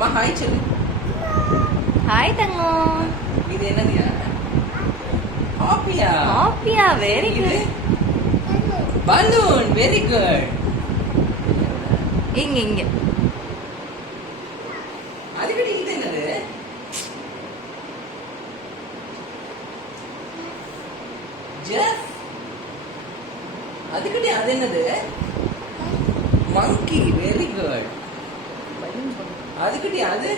அம்மா ஹாய் சொல்லு. ஹாய் தங்கம். இது என்னதுயா? ஹாப்பியா? ஹாப்பியா, very good. Balloon, very good. இங்க இங்க. அதுக்கடி இது என்னது? ஜெஃப். அதுக்கடி அது என்னது? மங்கி, வெரி குட். அதுக்கடி அது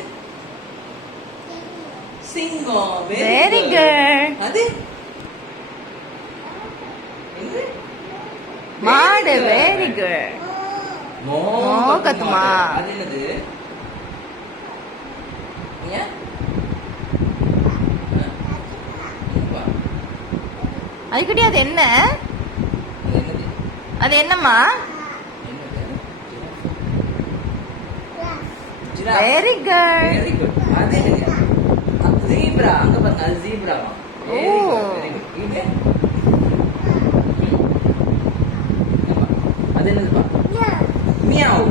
சிங்கம், வெரி குட். அது மாடு, வெரி குட். மோகத்துமா. அது என்னது? அதுக்கிட்டே அது என்ன? அது என்னம்மா? Very good. Very good. அது என்னது? ஜீப்ரா. அங்க பாருங்க, அது ஜீப்ராவா. ஓ, வெரி குட். இது அது என்னதுப்பா? மியாவ்.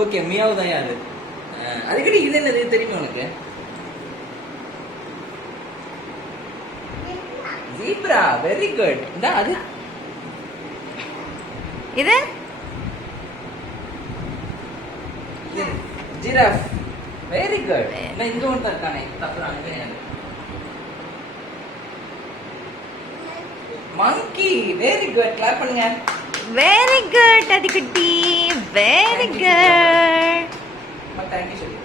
ஓகே, மியாவ் தான் அது. அதுக்கடி இது என்னது தெரியுமா உனக்கு? Zebra, very good. இந்த அது இது ஜிராஃப், வெரி குட். நான் இங்க ஒன்று இருக்கானே தப்புறான். Monkey, very good. கிளாப் பண்ணுங்க. வெரி குட் அதுக்குட்டி, வெரி குட். தேங்க்யூ சொல்லு.